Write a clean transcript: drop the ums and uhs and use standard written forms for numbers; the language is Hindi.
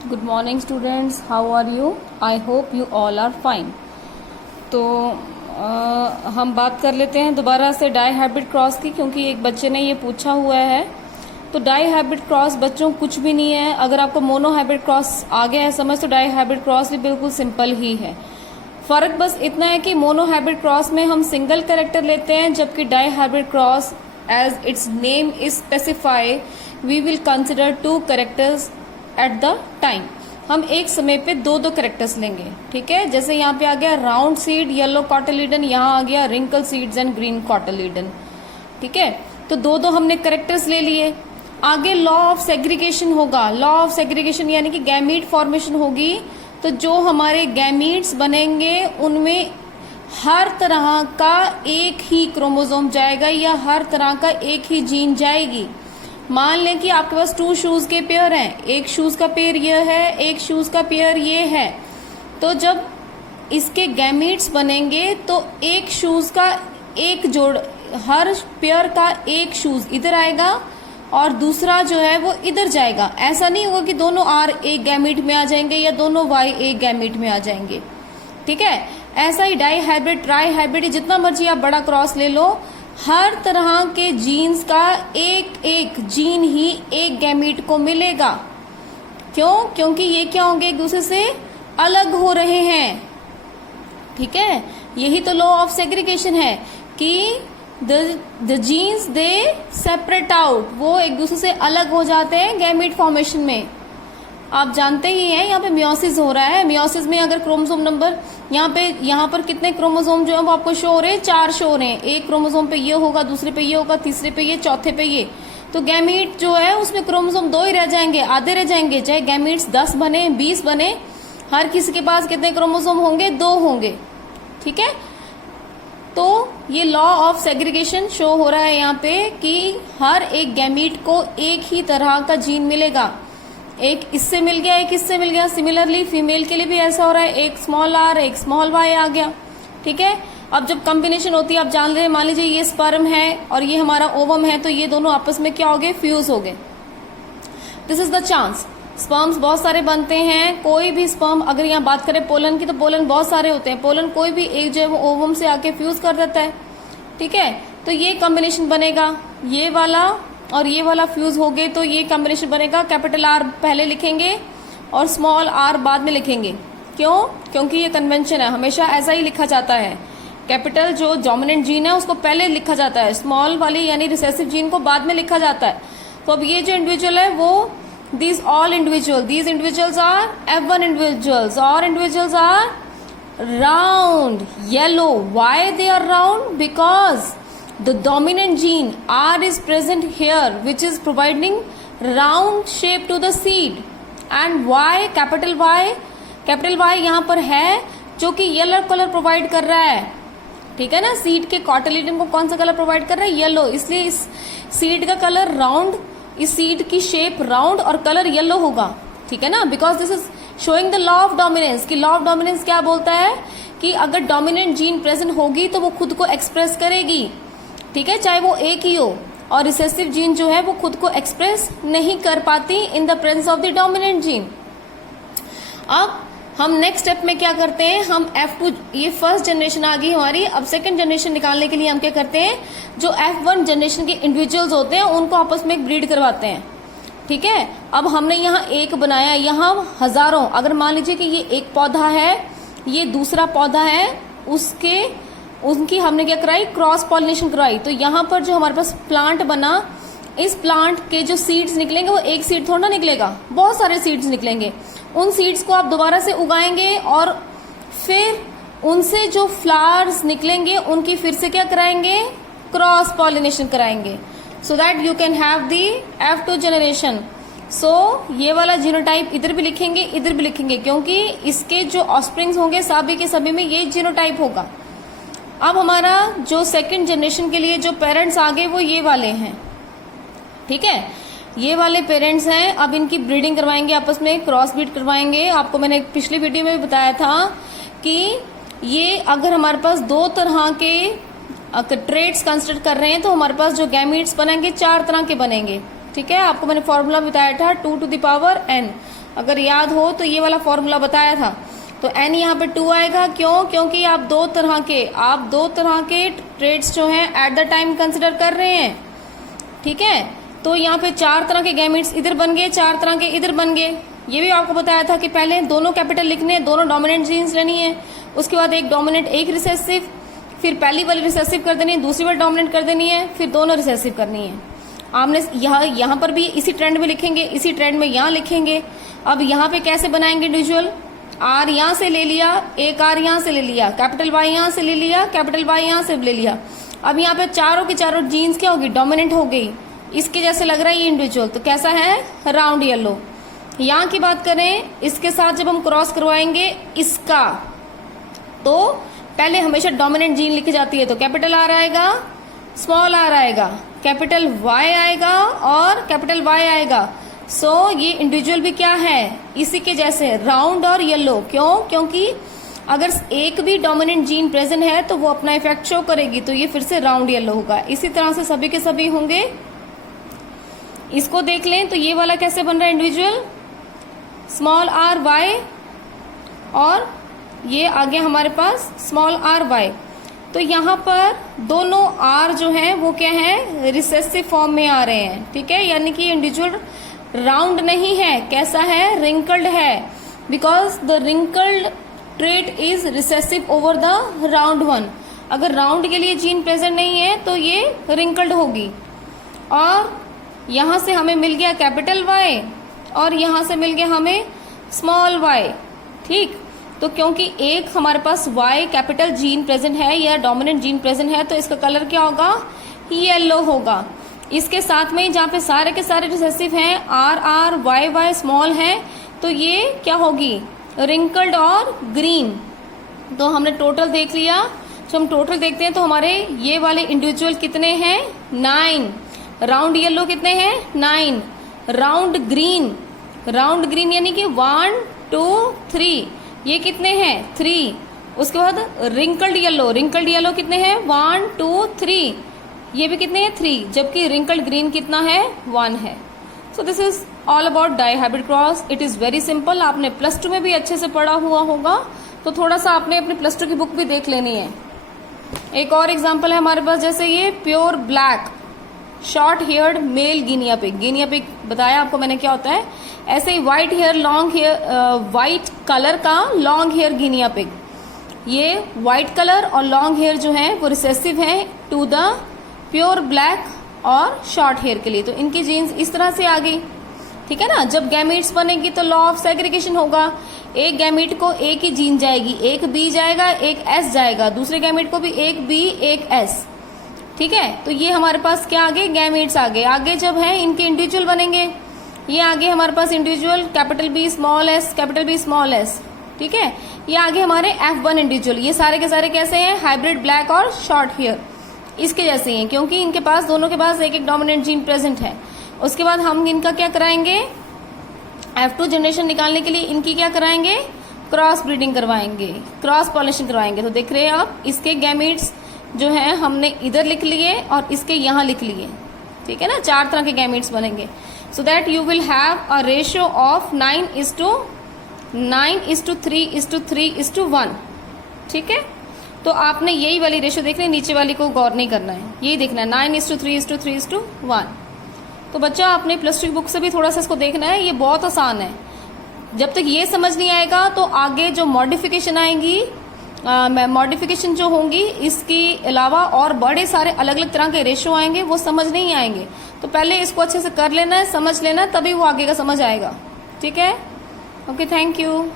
Good morning students, how are you? I hope you all are fine. तो हम बात कर लेते हैं दोबारा से डाई हाइब्रिड क्रॉस की, क्योंकि एक बच्चे ने ये पूछा हुआ है। तो डाई हाइब्रिड क्रॉस बच्चों कुछ भी नहीं है। अगर आपको मोनो हाइब्रिड क्रॉस आ गया है समझ, तो डाई हाइब्रिड क्रॉस भी बिल्कुल सिंपल ही है। फर्क बस इतना है कि मोनो हाइब्रिड क्रॉस में हम सिंगल कैरेक्टर लेते हैं, जबकि dihybrid cross as its name is specify we will consider 2 characters at the time. हम एक समय पे दो कैरेक्टर्स लेंगे, ठीक है। जैसे यहाँ पे आ गया राउंड सीड येलो कॉटलीडन, यहाँ आ गया wrinkle seeds and green cotyledon, ठीक है। तो दो हमने कैरेक्टर्स ले लिए। आगे लॉ ऑफ सेग्रीगेशन होगा। लॉ ऑफ सेग्रीगेशन यानी कि गैमीट फॉर्मेशन होगी। तो जो हमारे गैमीट्स बनेंगे उनमें हर तरह का एक ही क्रोमोसोम जाएगा या हर तरह का एक ही जीन जाएगी। मान लें कि आपके पास 2 शूज के पेयर हैं, एक शूज का पेयर ये है, एक शूज का पेयर ये है। तो जब इसके गैमीट्स बनेंगे तो एक शूज का एक जोड़, हर पेयर का एक शूज इधर आएगा और दूसरा जो है वो इधर जाएगा। ऐसा नहीं होगा कि दोनों आर एक गैमीट में आ जाएंगे या दोनों वाई एक गैमीट में आ जाएंगे, ठीक है। ऐसा ही डाई हाइब्रिड, ट्राई हाइब्रिड, जितना मर्जी आप बड़ा क्रॉस ले लो, हर तरह के जीन्स का एक एक जीन ही एक गैमीट को मिलेगा। क्यों? क्योंकि ये क्या होंगे, एक दूसरे से अलग हो रहे हैं, ठीक है। यही तो लॉ ऑफ सेग्रीगेशन है कि the genes they separate out, वो एक दूसरे से अलग हो जाते हैं गैमीट फॉर्मेशन में। आप जानते ही हैं यहाँ पे मियोसिस हो रहा है। मियोसिस में अगर क्रोमोसोम नंबर यहाँ पर कितने क्रोमोसोम जो है वो आपको शो हो रहे हैं, 4 शो हो रहे हैं। एक क्रोमोसोम पे ये होगा, दूसरे पे ये होगा, तीसरे पे ये, चौथे पे ये। तो गैमीट जो है उसमें क्रोमोसोम 2 ही रह जाएंगे, आधे रह जाएंगे। चाहे गैमीट्स 10 बने 20 बने, हर किसी के पास कितने क्रोमोसोम होंगे? 2 होंगे, ठीक है। तो ये लॉ ऑफ सेग्रीगेशन शो हो रहा है यहाँ पे कि हर एक गैमीट को एक ही तरह का जीन मिलेगा। एक इससे मिल गया, एक इससे मिल गया। सिमिलरली फीमेल के लिए भी ऐसा हो रहा है, एक स्मॉल आर एक स्मॉल वाई आ गया, ठीक है। अब जब कॉम्बिनेशन होती है, आप जान रहे हैं, मान लीजिए ये स्पर्म है और ये हमारा ओवम है, तो ये दोनों आपस में क्या हो गए? फ्यूज हो गए। This is the chance. Sperms बहुत सारे बनते हैं। कोई भी स्पर्म, अगर यहाँ बात करें पोलन की, तो पोलन बहुत सारे होते हैं। पोलन कोई भी एक जो है वो ओवम से आके फ्यूज कर देता है, ठीक है। तो ये कॉम्बिनेशन बनेगा, ये वाला और ये वाला फ्यूज हो गए, तो ये कॉम्बिनेशन बनेगा। कैपिटल आर पहले लिखेंगे और स्मॉल आर बाद में लिखेंगे। क्यों? क्योंकि ये कन्वेंशन है, हमेशा ऐसा ही लिखा जाता है। कैपिटल जो डोमिनेंट जीन है उसको पहले लिखा जाता है, स्मॉल वाली यानी रिसेसिव जीन को बाद में लिखा जाता है। तो अब ये जो इंडिविजुअल है वो these individuals are F1 individuals, और individuals are round yellow. Why they are round? Because the dominant gene R is present here, which is providing round shape to the seed, and Y, capital Y यहाँ पर है जो कि येलो कलर प्रोवाइड कर रहा है, ठीक है ना। सीड के कॉटलीडन को कौन सा कलर प्रोवाइड कर रहा है? येलो। इसलिए इस सीड का कलर राउंड, इस सीड की शेप राउंड और कलर येलो होगा, ठीक है ना। Because this is showing the law of dominance. कि लॉ ऑफ डोमिनेंस क्या बोलता है कि अगर डोमिनेंट जीन प्रेजेंट होगी तो वो खुद को एक्सप्रेस करेगी, ठीक है, चाहे वो एक ही हो। और रिसेसिव जीन जो है वो खुद को एक्सप्रेस नहीं कर पाती in the presence of the dominant gene. अब हम नेक्स्ट स्टेप में क्या करते हैं, हम F2, ये फर्स्ट जनरेशन आ गई हमारी। अब सेकंड जनरेशन निकालने के लिए हम क्या करते हैं, जो F1 जनरेशन के इंडिविजुअल्स होते हैं उनको आपस में ब्रीड करवाते हैं, ठीक है। अब हमने यहाँ एक बनाया, यहाँ हजारों, अगर मान लीजिए कि ये एक पौधा है, ये दूसरा पौधा है, उनकी हमने क्या कराई? क्रॉस पॉलिनेशन कराई। तो यहाँ पर जो हमारे पास प्लांट बना, इस प्लांट के जो सीड्स निकलेंगे वो एक सीड थोड़ा ना निकलेगा, बहुत सारे सीड्स निकलेंगे। उन सीड्स को आप दोबारा से उगाएंगे और फिर उनसे जो फ्लावर्स निकलेंगे उनकी फिर से क्या कराएंगे? क्रॉस पॉलिनेशन कराएंगे, so that you can have the F2 generation. So ये वाला जीनोटाइप इधर भी लिखेंगे, इधर भी लिखेंगे, क्योंकि इसके जो ऑफस्प्रिंग्स होंगे सभी के सभी में ये जीनोटाइप होगा। अब हमारा जो सेकंड जनरेशन के लिए जो पेरेंट्स आ गए वो ये वाले हैं, ठीक है। ये वाले पेरेंट्स हैं। अब इनकी ब्रीडिंग करवाएंगे, आपस में क्रॉस ब्रीड करवाएंगे। आपको मैंने पिछली वीडियो में भी बताया था कि ये अगर हमारे पास 2 तरह के ट्रेट्स कंसिडर कर रहे हैं तो हमारे पास जो गैमीट्स बनेंगे 4 तरह के बनेंगे, ठीक है। आपको मैंने फॉर्मूला बताया था 2 to the power n। अगर याद हो तो ये वाला फॉर्मूला बताया था। तो n यहाँ पे 2 आएगा, क्यों? क्योंकि आप दो तरह के ट्रेड्स जो हैं एट द टाइम कंसिडर कर रहे हैं, ठीक है। तो यहाँ पे 4 तरह के गैमेट्स इधर बन गए, 4 तरह के इधर बन गए। ये भी आपको बताया था कि पहले दोनों कैपिटल लिखने हैं, दोनों डोमिनेंट जीन्स लेनी है, उसके बाद एक डोमिनेंट एक रिसेसिव, फिर पहली वाली रिसेसिव कर देनी है, दूसरी वाली डोमिनेंट कर देनी है, फिर दोनों रिसेसिव करनी है। आपने यहाँ पर भी इसी ट्रेंड में लिखेंगे, इसी ट्रेंड में यहाँ लिखेंगे। अब यहाँ पे कैसे बनाएंगे इंडिविजुअल? आर यहाँ से ले लिया, एक आर यहाँ से ले लिया, कैपिटल वाई यहाँ से ले लिया, कैपिटल वाई यहाँ से ले लिया। अब यहाँ पे चारों की चारों जीन्स क्या होगी? डोमिनेंट हो गई। इसके जैसे लग रहा है ये इंडिविजुअल, तो कैसा है? Round yellow. यहाँ की बात करें, इसके साथ जब हम क्रॉस करवाएंगे इसका, तो पहले हमेशा डोमिनेंट जीन लिखी जाती है, तो कैपिटल आर आएगा, स्मॉल आर आएगा, कैपिटल वाई आएगा और कैपिटल वाई आएगा। सो ये इंडिविजुअल भी क्या है? इसी के जैसे राउंड और येलो। क्यों? क्योंकि अगर एक भी डोमिनेंट जीन प्रेजेंट है तो वो अपना इफेक्ट शो करेगी, तो ये फिर से राउंड येलो होगा। इसी तरह से सभी के सभी होंगे। इसको देख लें तो ये वाला कैसे बन रहा है इंडिविजुअल? स्मॉल आर वाई और ये आगे हमारे पास स्मॉल आर वाई। तो यहाँ पर दोनों आर जो हैं वो क्या है? रिसेसिव फॉर्म में आ रहे हैं, ठीक है। यानी कि इंडिविजुअल राउंड नहीं है, कैसा है? रिंकल्ड है, because the wrinkled trait is recessive over the round one. अगर राउंड के लिए जीन प्रेजेंट नहीं है तो ये रिंकल्ड होगी। और यहां से हमें मिल गया कैपिटल वाई और यहां से मिल गया हमें स्मॉल वाई, ठीक। तो क्योंकि एक हमारे पास वाई कैपिटल जीन प्रेजेंट है या डोमिनेंट जीन प्रेजेंट है, तो इसका कलर क्या होगा? येलो होगा। इसके साथ में जहाँ पे सारे के सारे रिसेसिव हैं, R R Y Y small है, तो ये क्या होगी? रिंकल्ड और ग्रीन। तो हमने टोटल देख लिया। तो हम टोटल देखते हैं तो हमारे ये वाले इंडिविजुअल कितने हैं? 9। राउंड येलो कितने हैं? 9। राउंड ग्रीन यानी कि 1 2 3, ये कितने हैं? 3। उसके बाद रिंकल्ड येलो कितने हैं? 1 2 3, ये भी कितने हैं? 3। जबकि रिंकल्ड ग्रीन कितना है? 1 है। So this is all about dihybrid cross. It is very simple. आपने +2 में भी अच्छे से पढ़ा हुआ होगा, तो थोड़ा सा आपने अपनी +2 की बुक भी देख लेनी है। एक और एग्जाम्पल है हमारे पास, जैसे ये pure black short haired male guinea pig बताया आपको मैंने क्या होता है। ऐसे ही व्हाइट कलर का लॉन्ग हेयर गिनिया पिग। ये व्हाइट कलर और लॉन्ग हेयर जो है वो रिसेसिव है टू द प्योर ब्लैक और शॉर्ट हेयर के लिए। तो इनकी जीन्स इस तरह से आ गई, ठीक है ना। जब गैमीट्स बनेगी तो लॉ ऑफ सेग्रीगेशन होगा। एक गैमीट को एक ही जीन जाएगी, एक बी जाएगा, एक एस जाएगा, दूसरे गैमीट को भी एक बी एक एस, ठीक है। तो ये हमारे पास क्या आगे? गैमीट्स आगे। आगे जब है इनके इंडिविजुअल बनेंगे, ये आगे हमारे पास individual capital B small S, capital B small S, ठीक है। ये आगे हमारे F1 इंडिविजुअल। ये सारे के सारे कैसे हैं? हाइब्रिड ब्लैक और शॉर्ट हेयर, इसके जैसे हैं, क्योंकि इनके पास दोनों के पास एक एक डोमिनेंट जीन प्रेजेंट है। उसके बाद हम इनका क्या कराएंगे? F2 जनरेशन निकालने के लिए इनकी क्या कराएंगे? क्रॉस ब्रीडिंग करवाएंगे, क्रॉस पॉलिनेशन करवाएंगे। तो देख रहे हैं आप, इसके गैमीट्स जो है हमने इधर लिख लिए और इसके यहाँ लिख लिए, ठीक है ना। 4 तरह के गैमीट्स बनेंगे, सो that you will have a ratio of 9:3:3:1, ठीक है। तो आपने यही वाली रेशियो देखनी है, नीचे वाली को गौर नहीं करना है, यही देखना है 9:3:3:1। तो बच्चा आपने +2 की बुक से भी थोड़ा सा इसको देखना है, ये बहुत आसान है। जब तक ये समझ नहीं आएगा तो आगे जो मॉडिफिकेशन आएंगी, मॉडिफिकेशन जो होंगी, इसके अलावा और बड़े सारे अलग अलग तरह के रेशियो आएंगे, वो समझ नहीं आएंगे। तो पहले इसको अच्छे से कर लेना है, समझ लेना है, तभी वो आगे का समझ आएगा, ठीक है। Okay, thank you.